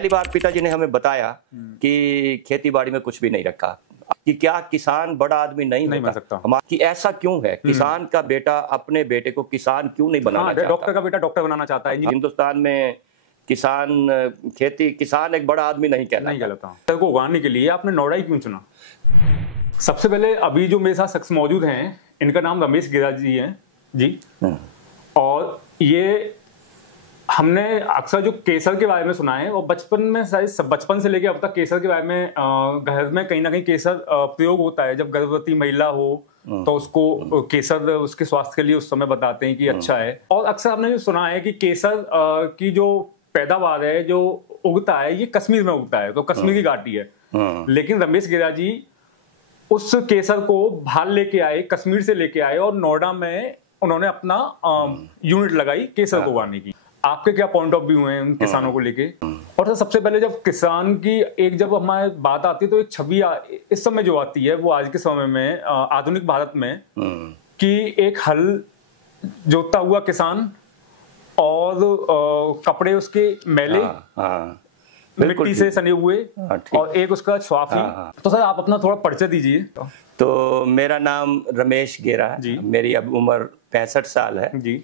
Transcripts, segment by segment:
पहली बार पिताजी ने हमें बताया कि खेती बाड़ी में कुछ भी नहीं रखा, कि क्या किसान बड़ा आदमी नहीं बन सकता। कि ऐसा क्यों है, किसान का बेटा अपने बेटे को किसान क्यों नहीं बनाना चाहता? डॉक्टर का बेटा डॉक्टर बनाना चाहता है। हिंदुस्तान में किसान एक बड़ा आदमी नहीं कहलाता। तो को उगाने के लिए आपने नोएडा ही क्यों चुना? सबसे पहले अभी जो मेरे साथ शख्स मौजूद हैं, इनका नाम रमेश गेरा जी हैं जी। और ये हमने अक्सर जो केसर के बारे में सुना है और बचपन में बचपन से लेके अब तक केसर के बारे में घर में कहीं ना कहीं केसर प्रयोग होता है। जब गर्भवती महिला हो तो उसको केसर उसके स्वास्थ्य के लिए उस समय बताते हैं कि अच्छा है। और अक्सर हमने जो सुना है कि केसर की जो पैदावार है, जो उगता है, ये कश्मीर में उगता है, तो कश्मीरी घाटी है। लेकिन रमेश गेरा जी उस केसर को बाहर लेके आए, कश्मीर से लेके आए और नोएडा में उन्होंने अपना यूनिट लगाई केसर को उगाने की। आपके क्या पॉइंट ऑफ व्यू हैं उन किसानों को लेके? और सबसे पहले जब किसान की जब हमारे बात आती है तो एक छवि इस समय जो आती है वो आज के समय में आधुनिक भारत में कि एक हल जोतता हुआ किसान और कपड़े उसके मैले मिट्टी से सने हुए और एक उसका स्वाफी। तो सर आप अपना थोड़ा परिचय दीजिए। तो मेरा नाम रमेश गेरा है, मेरी अब उम्र 65 साल है जी।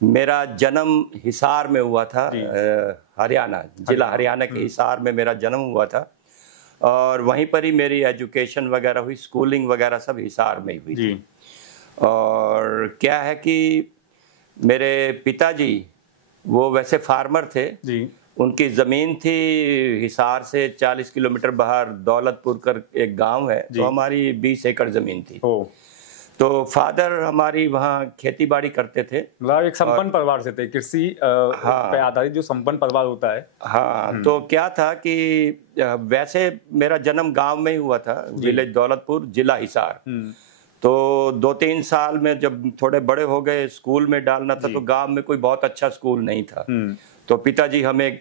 मेरा जन्म हिसार में हुआ था, हरियाणा, जिला हरियाणा के हिसार में मेरा जन्म हुआ था और वहीं पर ही मेरी एजुकेशन वगैरह हुई, स्कूलिंग वगैरह सब हिसार में ही हुई थी। और क्या है कि मेरे पिताजी वो वैसे फार्मर थे जी। उनकी ज़मीन थी हिसार से 40 किलोमीटर बाहर दौलतपुर कर एक गांव है, तो हमारी 20 एकड़ ज़मीन थी। तो फादर हमारी वहाँ खेती बाड़ी करते थे। मतलब एक संपन्न परिवार से थे, कृषि पे आधारित जो संपन्न परिवार होता है। हाँ, तो क्या था कि वैसे मेरा जन्म गांव में ही हुआ था, विलेज दौलतपुर, जिला हिसार। तो 2-3 साल में जब थोड़े बड़े हो गए, स्कूल में डालना था, तो गांव में कोई बहुत अच्छा स्कूल नहीं था। तो पिताजी हमें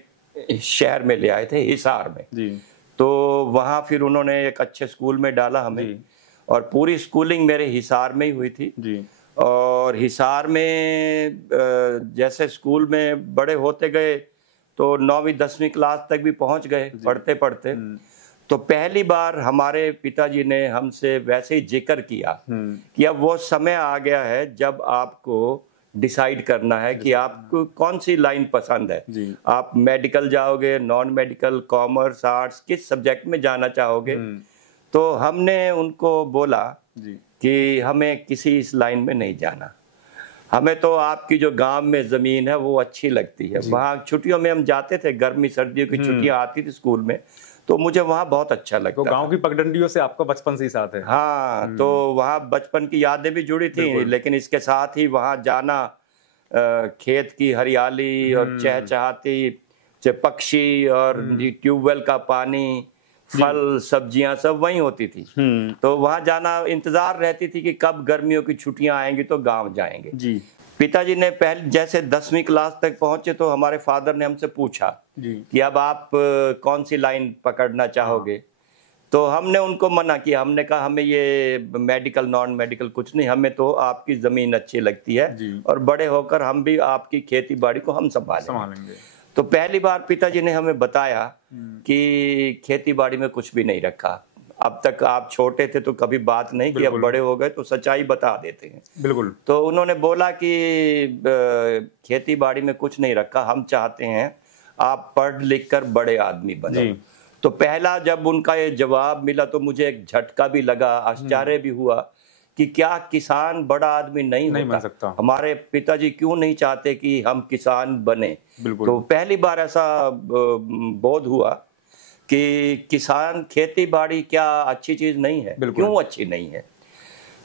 शहर में ले आए थे, हिसार में। तो वहाँ फिर उन्होंने एक अच्छे स्कूल में डाला हमें और पूरी स्कूलिंग मेरे हिसार में ही हुई थी जी। और हिसार में जैसे स्कूल में बड़े होते गए तो 9वीं 10वीं क्लास तक भी पहुंच गए पढ़ते पढ़ते। तो पहली बार हमारे पिताजी ने हमसे वैसे ही जिक्र किया कि अब वो समय आ गया है जब आपको डिसाइड करना है कि आपको कौन सी लाइन पसंद है। आप मेडिकल जाओगे, नॉन मेडिकल, कॉमर्स, आर्ट्स, किस सब्जेक्ट में जाना चाहोगे। तो हमने उनको बोला कि हमें किसी इस लाइन में नहीं जाना, हमें तो आपकी जो गांव में ज़मीन है वो अच्छी लगती है। वहाँ छुट्टियों में हम जाते थे, गर्मी सर्दियों की छुट्टियां आती थी स्कूल में, तो मुझे वहाँ बहुत अच्छा लगता। तो गांव की पगडंडियों से आपका बचपन से ही साथ है? हाँ, तो वहाँ बचपन की यादें भी जुड़ी थी, लेकिन इसके साथ ही वहाँ जाना, खेत की हरियाली और चहचहाती पक्षी और ट्यूबवेल का पानी, फल सब्जियां सब वहीं होती थी। तो वहां जाना इंतजार रहती थी कि कब गर्मियों की छुट्टियां आएंगी तो गांव जाएंगे जी। पिताजी ने पहले जैसे 10वीं क्लास तक पहुंचे तो हमारे फादर ने हमसे पूछा कि अब आप कौन सी लाइन पकड़ना चाहोगे। तो हमने उनको मना किया, हमने कहा हमें ये मेडिकल नॉन मेडिकल कुछ नहीं, हमें तो आपकी जमीन अच्छी लगती है और बड़े होकर हम भी आपकी खेती बाड़ी को हम संभालेंगे। तो पहली बार पिताजी ने हमें बताया कि खेती बाड़ी में कुछ भी नहीं रखा। अब तक आप छोटे थे तो कभी बात नहीं की, अब बड़े हो गए तो सच्चाई बता देते हैं। बिल्कुल। तो उन्होंने बोला कि खेती बाड़ी में कुछ नहीं रखा, हम चाहते हैं आप पढ़ लिख कर बड़े आदमी बनो। तो पहला जब उनका ये जवाब मिला तो मुझे एक झटका भी लगा, आश्चर्य भी हुआ कि क्या किसान बड़ा आदमी नहीं बन सकता। हमारे पिताजी क्यों नहीं चाहते कि हम किसान बने। तो पहली बार ऐसा बोध हुआ कि किसान खेती बाड़ी क्या अच्छी चीज नहीं है, क्यों अच्छी नहीं है।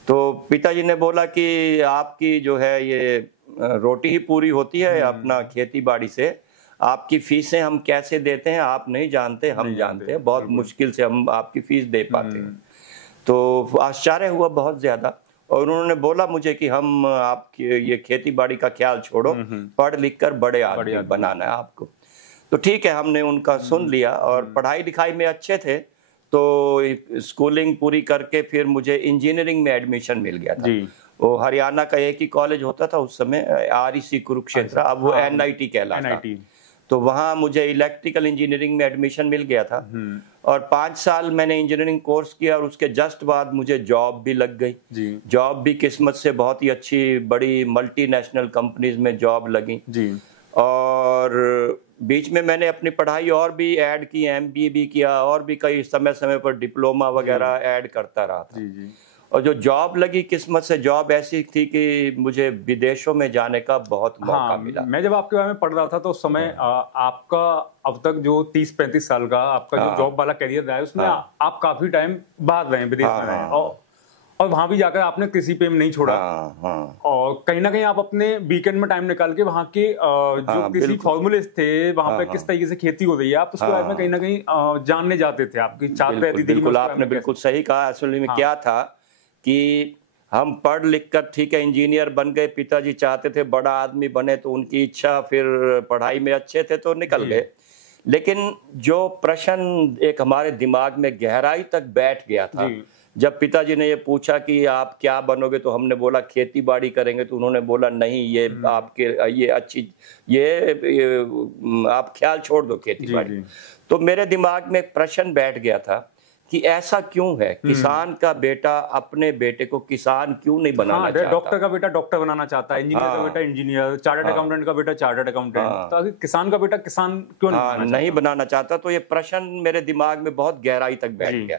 तो पिताजी ने बोला कि आपकी जो है ये रोटी ही पूरी होती है अपना खेती बाड़ी से, आपकी फीसें हम कैसे देते हैं आप नहीं जानते, हम जानते हैं, बहुत मुश्किल से हम आपकी फीस दे पाते हैं। तो आश्चर्य हुआ बहुत ज्यादा और उन्होंने बोला मुझे कि हम आपकी ये खेती बाड़ी का ख्याल छोड़ो, पढ़ लिख कर बड़े आदमी बनाना है आपको। तो ठीक है, हमने उनका सुन लिया और पढ़ाई लिखाई में अच्छे थे। तो स्कूलिंग पूरी करके फिर मुझे इंजीनियरिंग में एडमिशन मिल गया था। वो हरियाणा का एक ही कॉलेज होता था उस समय, REC कुरुक्षेत्र, अब वो NIT कहलाता। तो वहाँ मुझे इलेक्ट्रिकल इंजीनियरिंग में एडमिशन मिल गया था और 5 साल मैंने इंजीनियरिंग कोर्स किया और उसके जस्ट बाद मुझे जॉब भी लग गई। जॉब भी किस्मत से बहुत ही अच्छी बड़ी मल्टीनेशनल कंपनीज में जॉब लगी जी। और बीच में मैंने अपनी पढ़ाई और भी ऐड की, MBA भी किया और भी कई समय समय पर डिप्लोमा वगैरह ऐड करता रहा था जी। और जो जॉब लगी किस्मत से, जॉब ऐसी थी कि मुझे विदेशों में जाने का बहुत मौका मिला। मैं जब आपके बारे में पढ़ रहा था तो उस समय आपका अब तक जो 30-35 साल का आपका जो जॉब वाला करियर रहा है उसमें आप काफी टाइम बाहर रहे, विदेश में रहे और वहां भी जाकर आपने कृषि पे नहीं छोड़ा और कहीं ना कहीं आप अपने वीकेंड में टाइम निकाल के वहां के जो कृषि फॉर्मूलेस थे, वहां पे किस तरीके से खेती हो रही है, आप उसके बारे में कहीं ना कहीं जानने जाते थे, आपकी चाहत रहती थी। बिल्कुल, आपने बिल्कुल सही कहा। असल में क्या था कि हम पढ़ लिख कर ठीक है इंजीनियर बन गए, पिताजी चाहते थे बड़ा आदमी बने तो उनकी इच्छा, फिर पढ़ाई में अच्छे थे तो निकल गए। लेकिन जो प्रश्न एक हमारे दिमाग में गहराई तक बैठ गया था, जब पिताजी ने ये पूछा कि आप क्या बनोगे तो हमने बोला खेती बाड़ी करेंगे, तो उन्होंने बोला नहीं ये आपके ये अच्छी ये आप ख्याल छोड़ दो खेती बाड़ी। तो मेरे दिमाग में एक प्रश्न बैठ गया था कि ऐसा क्यों है, किसान का बेटा अपने बेटे को किसान क्यों नहीं बनाना चाहता? डॉक्टर का बेटा डॉक्टर बनाना चाहता है, इंजीनियर का बेटा इंजीनियर, चार्टर्ड अकाउंटेंट का बेटा चार्टर्ड अकाउंटेंट, तो किसान का बेटा किसान क्यों नहीं बनाना चाहता? तो ये प्रश्न मेरे दिमाग में बहुत गहराई तक बैठ गया।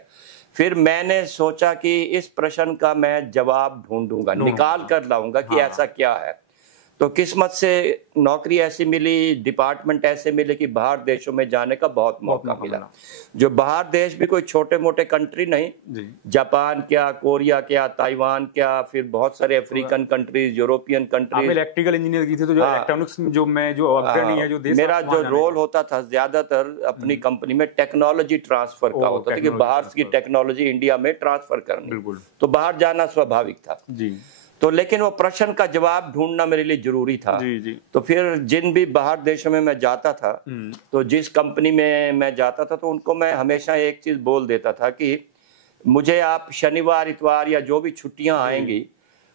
फिर मैंने सोचा कि इस प्रश्न का मैं जवाब ढूंढूंगा, निकाल कर लाऊंगा कि ऐसा क्या है। तो किस्मत से नौकरी ऐसी मिली, डिपार्टमेंट ऐसे मिले कि बाहर देशों में जाने का बहुत मौका मिला। जो बाहर देश भी कोई छोटे मोटे कंट्री नहीं, जापान क्या, कोरिया क्या, ताइवान क्या, फिर बहुत सारे African countries, European countries. Electrical engineer की थी तो जो इलेक्ट्रॉनिक्स जो मैं जो अग्रणी है जो देश, मेरा जो रोल होता था ज्यादातर अपनी कंपनी में टेक्नोलॉजी ट्रांसफर का होता था कि बाहर की टेक्नोलॉजी इंडिया में ट्रांसफर करनी, तो बाहर जाना स्वाभाविक था जी। तो लेकिन वो प्रश्न का जवाब ढूंढना मेरे लिए जरूरी था जी। तो फिर जिन भी बाहर देशों में मैं जाता था, तो जिस कंपनी में मैं जाता था तो उनको मैं हमेशा एक चीज बोल देता था कि मुझे आप शनिवार इतवार या जो भी छुट्टियां आएंगी,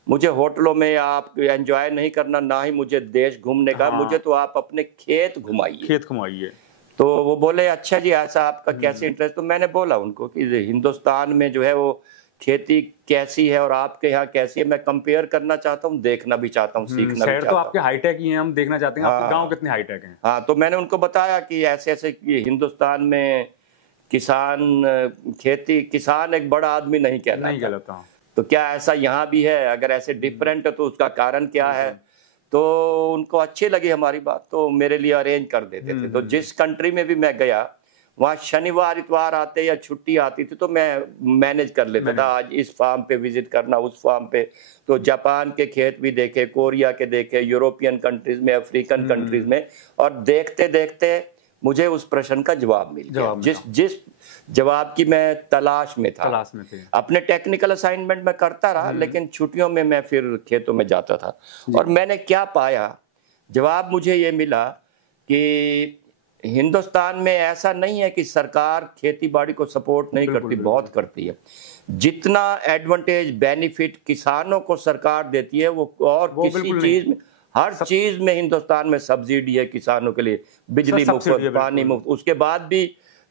मुझे होटलों में आप एंजॉय नहीं करना, ना ही मुझे देश घूमने का, मुझे तो आप अपने खेत घुमाइए। तो वो बोले अच्छा जी ऐसा आपका कैसे इंटरेस्ट? तो मैंने बोला उनको कि हिंदुस्तान में जो है वो खेती कैसी है और आपके यहाँ कैसी है, मैं कंपेयर करना चाहता हूँ, देखना भी चाहता हूँ, सीखना भी चाहता हूँ। तो आपके हाईटेक ही हैं, हम देखना चाहते हैं आपके गांव कितने हाईटेक हैं। हाँ, तो मैंने उनको बताया कि ऐसे ऐसे हिंदुस्तान में किसान खेती, किसान एक बड़ा आदमी नहीं कहलाता। तो क्या ऐसा यहाँ भी है? अगर ऐसे डिफरेंट है तो उसका कारण क्या है? तो उनको अच्छी लगी हमारी बात, तो मेरे लिए अरेंज कर देते थे। तो जिस कंट्री में भी मैं गया वहाँ शनिवार इतवार आते या छुट्टी आती थी तो मैं मैनेज कर लेता था, आज इस फार्म पे विजिट करना, उस फार्म पे। तो जापान के खेत भी देखे, कोरिया के देखे, यूरोपियन कंट्रीज में, अफ्रीकन कंट्रीज में, और देखते देखते मुझे उस प्रश्न का जवाब मिल गया, जिस जवाब की मैं तलाश में था। अपने टेक्निकल असाइनमेंट में करता रहा, लेकिन छुट्टियों में मैं फिर खेतों में जाता था। और मैंने क्या पाया, जवाब मुझे ये मिला कि हिंदुस्तान में ऐसा नहीं है कि सरकार खेती बाड़ी को सपोर्ट नहीं करती, बहुत करती है। जितना एडवांटेज बेनिफिट किसानों को सरकार देती है वो और किसी चीज में, हर चीज में हिंदुस्तान में सब्सिडी है किसानों के लिए, बिजली मुफ्त, पानी मुफ्त। उसके बाद भी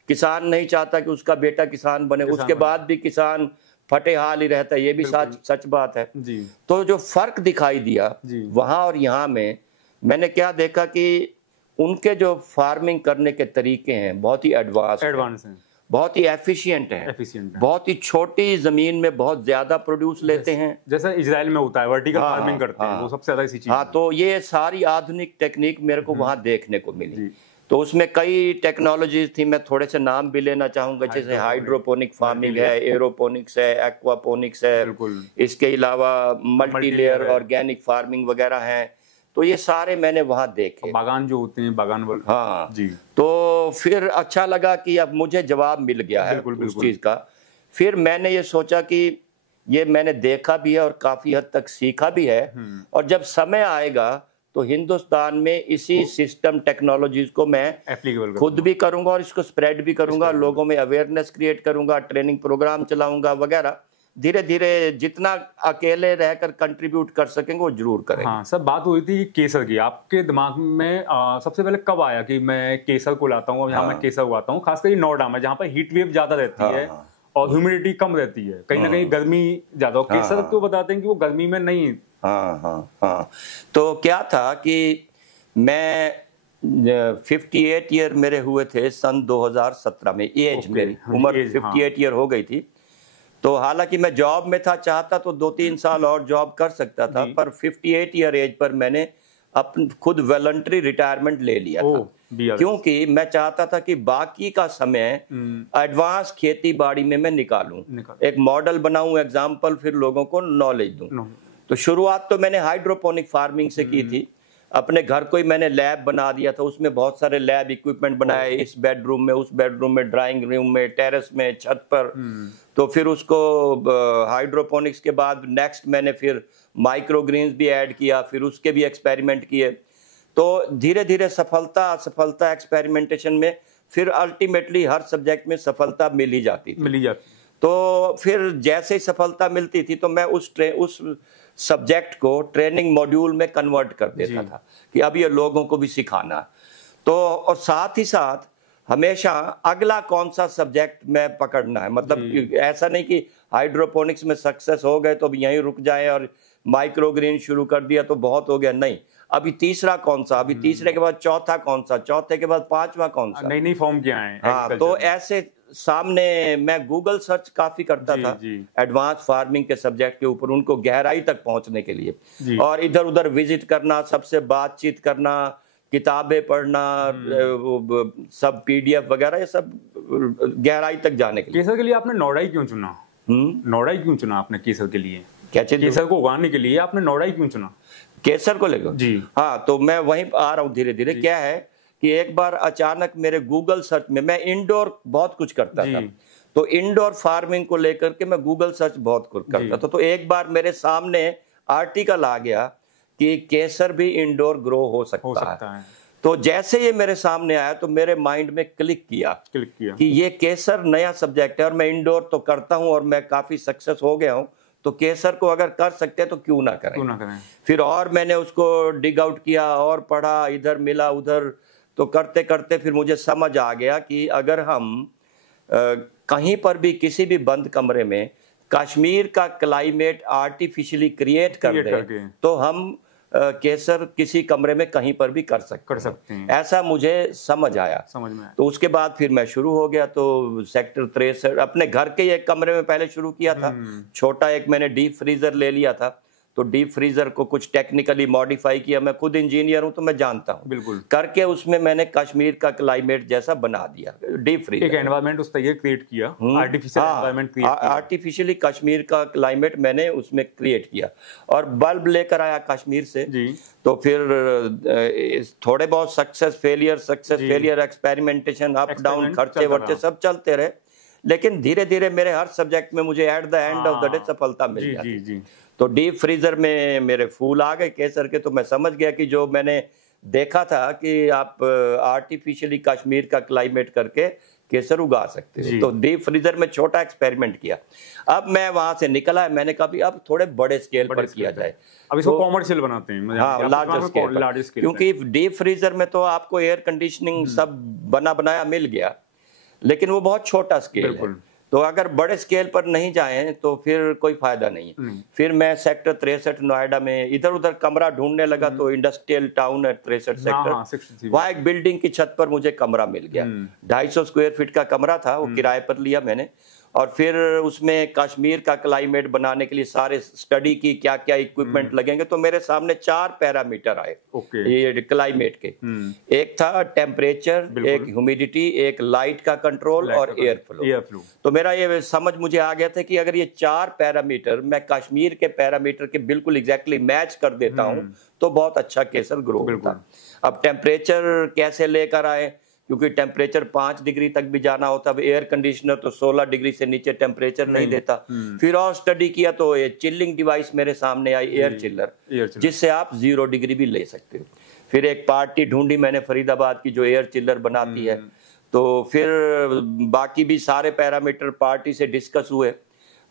किसान नहीं चाहता कि उसका बेटा किसान बने, उसके बाद भी किसान फटे हाल ही रहता है, ये भी सच बात है जी। तो जो फर्क दिखाई दिया वहां और यहाँ में, मैंने क्या देखा कि उनके जो फार्मिंग करने के तरीके हैं बहुत ही एडवांस हैं, बहुत ही एफिशिएंट है, बहुत ही छोटी जमीन में बहुत ज्यादा प्रोड्यूस लेते हैं, जैसा इजराइल में होता है वर्टिकल फार्मिंग करते हैं, वो सबसे ज्यादा इसी चीज। हाँ, तो ये सारी आधुनिक टेक्निक मेरे को वहां देखने को मिली। तो उसमें कई टेक्नोलॉजीज थी, मैं थोड़े से नाम भी लेना चाहूंगा, जैसे हाइड्रोपोनिक फार्मिंग है, एरोपोनिक्स है, एक्वापोनिक्स है, इसके अलावा मल्टी लेयर ऑर्गेनिक फार्मिंग वगैरह है। तो ये सारे मैंने वहां देखे, बागान जो होते हैं, बागान हाँ जी। तो फिर अच्छा लगा कि अब मुझे जवाब मिल गया है उस चीज का। फिर मैंने ये सोचा कि ये मैंने देखा भी है और काफी हद तक सीखा भी है, और जब समय आएगा तो हिंदुस्तान में इसी सिस्टम टेक्नोलॉजीज को मैं खुद भी करूंगा और इसको स्प्रेड भी करूंगा, लोगों में अवेयरनेस क्रिएट करूंगा, ट्रेनिंग प्रोग्राम चलाऊंगा वगैरह। धीरे धीरे जितना अकेले रहकर कंट्रीब्यूट कर सकेंगे वो जरूर करेंगे। हाँ सर, बात हुई थी केसर की। आपके दिमाग में सबसे पहले कब आया कि मैं केसर को लाता हूँ, यहाँ मैं केसर उगाता हूँ, खासकर नोएडा में जहाँ पर हीट वेव ज्यादा रहती है और ह्यूमिडिटी कम रहती है, कहीं ना कहीं गर्मी ज्यादा। केसर को बताते हैं कि वो गर्मी में नहीं। हाँ। तो क्या था कि मैं 58 ईयर मेरे हुए थे सन 2017 में, एज मेरी उम्र 58 ईयर हो गई थी। तो हालांकि मैं जॉब में था, चाहता तो 2-3 साल और जॉब कर सकता था, पर 58 ईयर एज पर मैंने अपन खुद वॉलंटरी रिटायरमेंट ले लिया था, क्योंकि मैं चाहता था कि बाकी का समय एडवांस खेती बाड़ी में मैं निकालूं, एक मॉडल बनाऊं, एग्जाम्पल, फिर लोगों को नॉलेज दूं। तो शुरुआत तो मैंने हाइड्रोपोनिक फार्मिंग से की थी। अपने घर को ही मैंने लैब बना दिया था, उसमें बहुत सारे लैब इक्विपमेंट बनाए, इस बेडरूम में, उस बेडरूम में, ड्राइंग रूम में, टेरेस में, छत पर। तो फिर उसको हाइड्रोपोनिक्स के बाद नेक्स्ट मैंने फिर माइक्रो ग्रीन्स भी ऐड किया, फिर उसके भी एक्सपेरिमेंट किए। तो धीरे धीरे सफलता एक्सपेरिमेंटेशन में, फिर अल्टीमेटली हर सब्जेक्ट में सफलता मिल ही जाती थी। तो फिर जैसे ही सफलता मिलती थी तो मैं उस सब्जेक्ट को ट्रेनिंग मॉड्यूल में कन्वर्ट कर देता था कि अब ये लोगों को भी सिखाना। तो और साथ ही साथ हमेशा अगला कौन सा सब्जेक्ट में पकड़ना है, मतलब ऐसा नहीं कि हाइड्रोपोनिक्स में सक्सेस हो गए तो अब यहीं रुक जाए और माइक्रो ग्रीन शुरू कर दिया तो बहुत हो गया, नहीं, अभी तीसरा कौन सा, अभी तीसरे के बाद चौथा कौन सा, चौथे के बाद पांचवा कौन सा, नई फॉर्म क्या है। हाँ, तो ऐसे सामने मैं गूगल सर्च काफी करता था एडवांस फार्मिंग के सब्जेक्ट के ऊपर, उनको गहराई तक पहुंचने के लिए, और इधर उधर विजिट करना, सबसे बातचीत करना, किताबें पढ़ना, सब पीडीएफ वगैरह, ये सब गहराई तक जाने के लिए। केसर के लिए आपने नोएडा क्यों चुना? नोएडा क्यों चुना आपने केसर के लिए? क्या चीज? केसर को उगाने के लिए आपने नोएडा क्यों चुना? केसर को लेकर जी हाँ, तो मैं वहीं आ रहा हूँ धीरे धीरे। क्या है कि एक बार अचानक मेरे गूगल सर्च में, मैं इंडोर बहुत कुछ करता था, तो इंडोर फार्मिंग को लेकर के मैं गूगल सर्च बहुत कुछ करता था। तो एक बार मेरे सामने आर्टिकल आ गया कि केसर भी इंडोर ग्रो हो सकता है। तो जैसे ये मेरे सामने आया तो मेरे माइंड में क्लिक किया कि ये केसर नया सब्जेक्ट है और मैं इंडोर तो करता हूं और मैं काफी सक्सेस हो गया हूं, तो केसर को अगर कर सकते हैं तो क्यों ना करें। फिर और मैंने उसको डिग आउट किया और पढ़ा, इधर मिला उधर, तो करते करते फिर मुझे समझ आ गया कि अगर हम कहीं पर भी किसी भी बंद कमरे में कश्मीर का क्लाइमेट आर्टिफिशियली क्रिएट कर दें तो हम केसर किसी कमरे में कहीं पर भी कर सकते हैं। ऐसा मुझे समझ आया। तो उसके बाद फिर मैं शुरू हो गया। तो सेक्टर 63 अपने घर के एक कमरे में पहले शुरू किया था, छोटा एक मैंने डीप फ्रीजर ले लिया था। तो डीप फ्रीजर को कुछ टेक्निकली मॉडिफाई किया, मैं खुद इंजीनियर हूं तो मैं जानता हूं, बिल्कुल करके उसमें मैंने कश्मीर का क्लाइमेट जैसा बना दिया। डीप फ्रीजर एक एनवायरनमेंट उस तरीके क्रिएट किया, आर्टिफिशियल एनवायरनमेंट क्रिएट किया, आर्टिफिशियली कश्मीर का क्लाइमेट मैंने उसमें क्रिएट किया और बल्ब लेकर आया कश्मीर से जी। तो फिर थोड़े बहुत success failure experimentation, up down, खर्चे वर्चे सब चलते रहे, लेकिन धीरे धीरे मेरे हर सब्जेक्ट में मुझे at the end of the day सफलता मिल जाती। तो डीप फ्रीजर में मेरे फूल आ गए केसर के। तो मैं समझ गया कि जो मैंने देखा था कि आप आर्टिफिशियली कश्मीर का क्लाइमेट करके केसर उगा सकते हो, तो डीप फ्रीजर में छोटा एक्सपेरिमेंट किया। अब मैं वहां से निकला है, मैंने कहा अब थोड़े बड़े स्केल पर किया जाए। अब इसको कॉमर्शियल बनाते हैं, हाँ, लार्ज स्केल, क्योंकि डीप फ्रीजर में तो आपको एयर कंडीशनिंग सब बना बनाया मिल गया, लेकिन वो बहुत छोटा स्केल है। तो अगर बड़े स्केल पर नहीं जाएं तो फिर कोई फायदा नहीं है। फिर मैं सेक्टर 63 नोएडा में इधर उधर कमरा ढूंढने लगा। तो इंडस्ट्रियल टाउन है 63 सेक्टर, वहां एक बिल्डिंग की छत पर मुझे कमरा मिल गया। 250 स्क्वायर फीट का कमरा था, वो किराए पर लिया मैंने। और फिर उसमें कश्मीर का क्लाइमेट बनाने के लिए सारे स्टडी की, क्या क्या इक्विपमेंट लगेंगे। तो मेरे सामने 4 पैरामीटर आए ये क्लाइमेट के। एक था टेम्परेचर, एक ह्यूमिडिटी, एक लाइट का कंट्रोल और एयर फ्लो। तो मेरा ये समझ मुझे आ गया था कि अगर ये 4 पैरामीटर मैं कश्मीर के पैरामीटर के बिल्कुल एग्जैक्टली मैच कर देता हूं तो बहुत अच्छा केसर ग्रो होता। अब टेम्परेचर कैसे लेकर आए, क्योंकि टेम्परेचर 5 डिग्री तक भी जाना होता। अब एयर कंडीशनर तो 16 डिग्री से नीचे टेम्परेचर नहीं देता। फिर और स्टडी किया तो ये चिल्लिंग डिवाइस मेरे सामने आई, एयर चिल्लर, जिससे आप 0 डिग्री भी ले सकते हो। फिर एक पार्टी ढूंढी मैंने फरीदाबाद की जो एयर चिल्लर बनाती है। तो फिर बाकी भी सारे पैरामीटर पार्टी से डिस्कस हुए।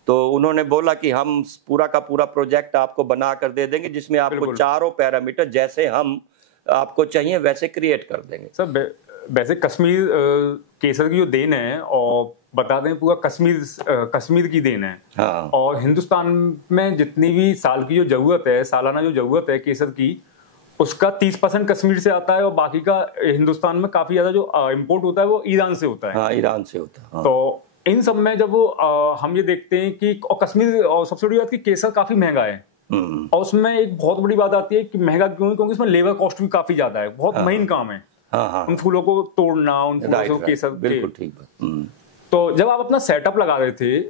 तो उन्होंने बोला कि हम पूरा का पूरा प्रोजेक्ट आपको बना कर दे देंगे, जिसमें आपको चारों पैरामीटर जैसे हम आपको चाहिए वैसे क्रिएट कर देंगे। सर वैसे कश्मीर केसर की जो देन है, और बता दें पूरा कश्मीर की देन है। हाँ। और हिंदुस्तान में जितनी भी साल की जो जरूरत है, सालाना जो जरूरत है केसर की, उसका 30% कश्मीर से आता है, और बाकी का हिंदुस्तान में काफी ज्यादा जो इम्पोर्ट होता है वो ईरान से होता है। हाँ, ईरान से होता है। हाँ। तो इन सब में जब हम ये देखते हैं कि और कश्मीर, और सबसे बड़ी बात कि केसर काफी महंगा है, और उसमें एक बहुत बड़ी बात आती है कि महंगा क्यों है, क्योंकि इसमें लेबर कॉस्ट भी काफी ज्यादा है, बहुत महीन काम है। हाँ। उन फूलों को तोड़ना, उन फूलों से केसर, बिल्कुल ठीक बात। तो जब आप अपना सेटअप लगा रहे थे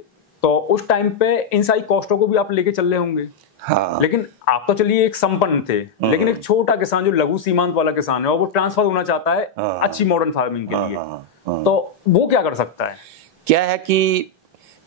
तो उस टाइम पे इन सारी कॉस्टों को भी आप लेके चल रहे होंगे। हाँ। लेकिन आप तो चलिए एक संपन्न थे, लेकिन एक छोटा किसान जो लघु सीमांत वाला किसान है और वो ट्रांसफर होना चाहता है अच्छी मॉडर्न फार्मिंग के लिए, तो वो क्या कर सकता है? क्या है कि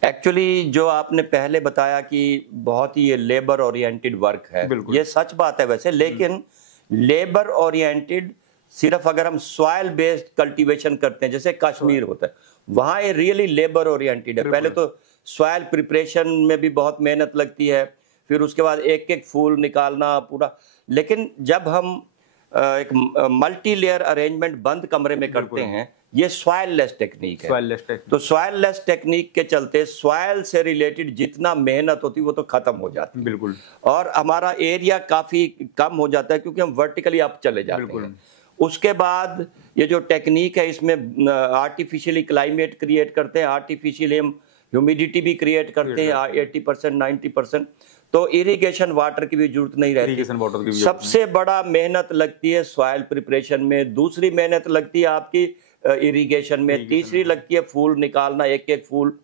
एक्चुअली जो आपने पहले बताया कि बहुत ही ये लेबर ओरिएंटेड वर्क है, ये सच बात है वैसे, लेकिन लेबर ओरिएंटेड सिर्फ अगर हम सॉइल बेस्ड कल्टीवेशन करते हैं जैसे कश्मीर होता है, वहां ये रियली लेबर ओरिएंटेड है। पहले तो सॉइल प्रिपरेशन में भी बहुत मेहनत लगती है, फिर उसके बाद एक एक फूल निकालना पूरा। लेकिन जब हम एक मल्टी लेयर अरेंजमेंट बंद कमरे में करते हैं, ये सॉइल लेस टेक्निक है। तो सॉइल लेस टेक्निक के चलते सॉइल से रिलेटेड जितना मेहनत होती है वो तो खत्म हो जाती है। बिल्कुल। और हमारा एरिया काफी कम हो जाता है क्योंकि हम वर्टिकली अप चले जाते हैं। उसके बाद ये जो टेक्निक है इसमें आर्टिफिशियली क्लाइमेट क्रिएट करते हैं, आर्टिफिशियली हम ह्यूमिडिटी भी क्रिएट करते हैं 80% 90%। तो इरिगेशन वाटर की भी जरूरत नहीं रहती। सबसे बड़ा मेहनत लगती है सॉइल प्रिपरेशन में, दूसरी मेहनत लगती है आपकी इरिगेशन में, तीसरी लगती है फूल निकालना, एक एक फूल।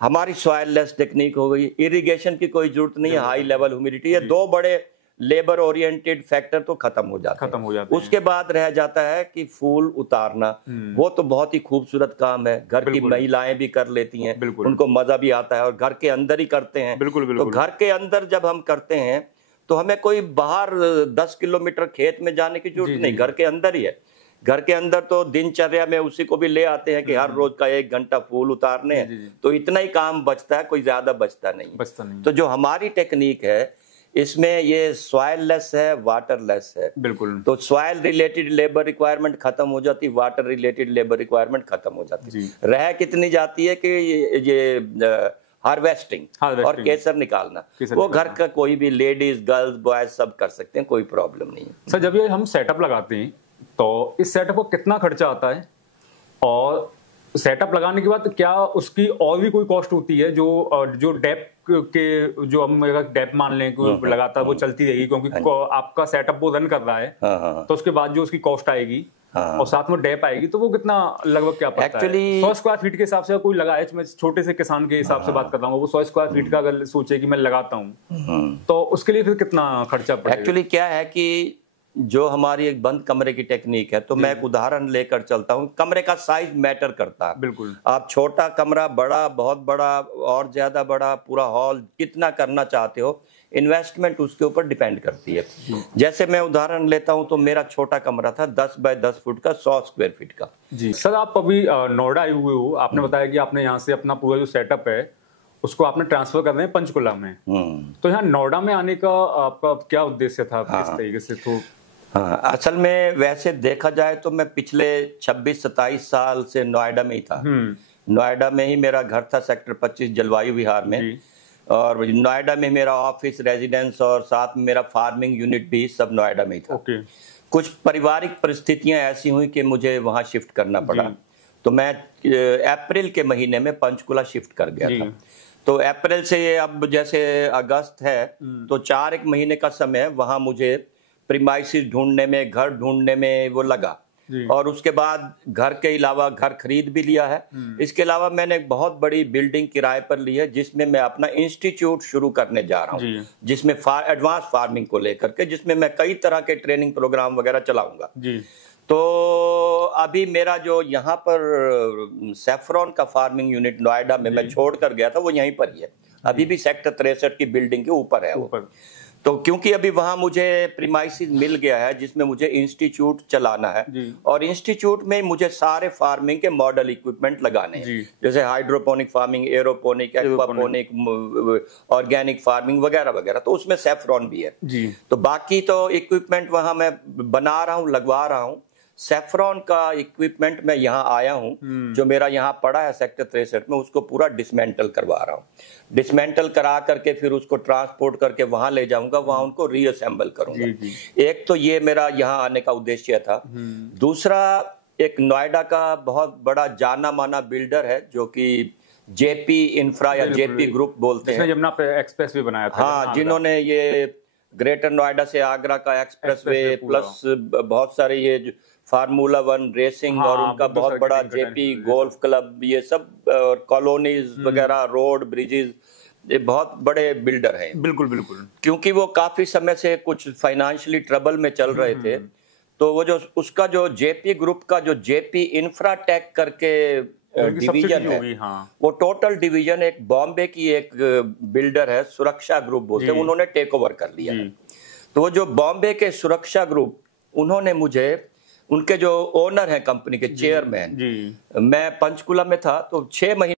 हमारी सॉइल लेस टेक्निक हो गई, इरिगेशन की कोई जरूरत नहीं है, हाई लेवल ह्यूमिडिटी। ये दो बड़े लेबर ओरिएंटेड फैक्टर तो खत्म हो जाते हैं। उसके बाद रह जाता है कि फूल उतारना, वो तो बहुत ही खूबसूरत काम है, घर की महिलाएं भी कर लेती हैं, उनको मजा भी आता है, और घर के अंदर ही करते हैं। तो घर के अंदर जब हम करते हैं तो हमें कोई बाहर 10 किलोमीटर खेत में जाने की जरूरत नहीं, घर के अंदर ही है। घर के अंदर तो दिनचर्या में उसी को भी ले आते हैं कि हर रोज का 1 घंटा फूल उतारने हैं, तो इतना ही काम बचता है, कोई ज्यादा बचता नहीं। तो जो हमारी टेक्निक है इसमें ये सॉइल लेस है, वाटर लेस है। बिल्कुल। तो सॉइल रिलेटेड लेबर रिक्वायरमेंट खत्म हो जाती, वाटर रिलेटेड लेबर रिक्वायरमेंट खत्म हो जाती। रह कितनी जाती है कि ये हार्वेस्टिंग और केसर निकालना, वो घर का कोई भी लेडीज गर्ल्स बॉयज सब कर सकते हैं, कोई प्रॉब्लम नहीं है। सर जब ये हम सेटअप लगाते हैं तो इस सेटअप को कितना खर्चा आता है, और सेटअप लगाने के बाद क्या उसकी और भी कोई कॉस्ट होती है जो डेप के, जो हम डेप मान लें कि लगातार वो चलती रहेगी क्योंकि आपका सेटअप वो रन कर रहा है, तो उसके बाद जो उसकी कॉस्ट आएगी और साथ में डेप आएगी, तो वो कितना लगभग क्या पड़ता है? 100 स्क्वायर फीट के हिसाब से कोई लगाए, मैं छोटे से किसान के हिसाब से बात कर रहा हूँ, वो 100 स्क्वायर फीट का अगर सोचे कि मैं लगाता हूँ तो उसके लिए फिर कितना खर्चा पड़ेगा? एक्चुअली क्या है कि जो हमारी एक बंद कमरे की टेक्निक है, तो मैं एक उदाहरण लेकर चलता हूँ। कमरे का साइज मैटर करता है। बिल्कुल। आप छोटा कमरा, बड़ा, बहुत बड़ा और ज्यादा बड़ा, पूरा हॉल कितना करना चाहते हो, इन्वेस्टमेंट उसके ऊपर डिपेंड करती है। जैसे मैं उदाहरण लेता हूं तो मेरा छोटा कमरा था 10 बाय 10 फुट का, 100 स्क्वायर फीट का। जी सर, आप अभी नोएडा आए हुए हो, आपने बताया कि आपने यहाँ से अपना पूरा जो सेटअप है उसको आपने ट्रांसफर करना है पंचकुला में। तो यहाँ नोएडा में आने का आपका क्या उद्देश्य था? किस तरीके से? तो हाँ, असल में वैसे देखा जाए तो मैं पिछले 26-27 साल से नोएडा में ही था। नोएडा में ही मेरा घर था, सेक्टर 25 जलवायु विहार में, और नोएडा में मेरा ऑफिस, रेजिडेंस और साथ में मेरा फार्मिंग यूनिट भी सब नोएडा में ही था। कुछ पारिवारिक परिस्थितियां ऐसी हुई कि मुझे वहां शिफ्ट करना पड़ा, तो मैं अप्रैल के महीने में पंचकुला शिफ्ट कर गया था। तो अप्रैल से अब जैसे अगस्त है तो 4 महीने का समय वहां मुझे प्रीमाइसिस ढूंढने में, घर ढूंढने में वो लगा। और उसके बाद घर के अलावा घर खरीद भी लिया है। इसके अलावा मैंने एक बहुत बड़ी बिल्डिंग किराए पर ली है जिसमें मैं अपना इंस्टीट्यूट शुरू करने जा रहा हूँ, जिसमें एडवांस फार्मिंग को लेकर के, जिसमें मैं कई तरह के ट्रेनिंग प्रोग्राम वगैरह चलाऊंगा। तो अभी मेरा जो यहाँ पर सैफरॉन का फार्मिंग यूनिट नोएडा में मैं छोड़ कर गया था वो यहीं पर ही है, अभी भी सेक्टर 63 की बिल्डिंग के ऊपर है वो। तो क्योंकि अभी वहां मुझे प्रीमाइसिस मिल गया है जिसमें मुझे इंस्टीट्यूट चलाना है, और इंस्टीट्यूट में मुझे सारे फार्मिंग के मॉडल इक्विपमेंट लगाने हैं, जैसे hydroponic farming, aeroponic, aquaponic, organic farming वगैरह वगैरह। तो उसमें सेफ्रॉन भी है तो बाकी तो इक्विपमेंट वहां मैं बना रहा हूँ, लगवा रहा हूँ। सेफ्रॉन का इक्विपमेंट मैं यहाँ आया हूँ, जो मेरा यहाँ पड़ा है सेक्टर 63 में, उसको पूरा डिसमेंटल करवा रहा हूँ। डिसमेंटल करा करके फिर उसको ट्रांसपोर्ट करके वहां ले जाऊंगा, वहां उनको रीअसेंबल करूंगा। एक तो ये मेरा यहाँ आने का उद्देश्य था। दूसरा, एक नोएडा का बहुत बड़ा जाना माना बिल्डर है जो कि जेपी इंफ्रा या जेपी ग्रुप बोलते हैं, यमुना पे एक्सप्रेस भी बनाया था, हाँ, जिन्होंने ये ग्रेटर नोएडा से आगरा का एक्सप्रेसवे प्लस बहुत सारे ये फार्मूला 1 रेसिंग, और उनका बहुत बड़ा जेपी गोल्फ क्लब, ये सब कॉलोनीज वगैरह, रोड, ब्रिजेस, ये बहुत बड़े बिल्डर हैं। बिल्कुल बिल्कुल। क्योंकि वो काफी समय से कुछ फाइनेंशियली ट्रबल में चल रहे थे, तो वो जो उसका जो जेपी ग्रुप का जो जेपी इंफ्राटेक करके डिवीजन है, वो टोटल डिवीजन एक बॉम्बे की एक बिल्डर है, सुरक्षा ग्रुप बोलते हैं, उन्होंने टेक ओवर कर लिया। तो वो जो बॉम्बे के सुरक्षा ग्रुप, उन्होंने मुझे, उनके जो ओनर हैं कंपनी के चेयरमैन, मैं पंचकुला में था तो 6 महीने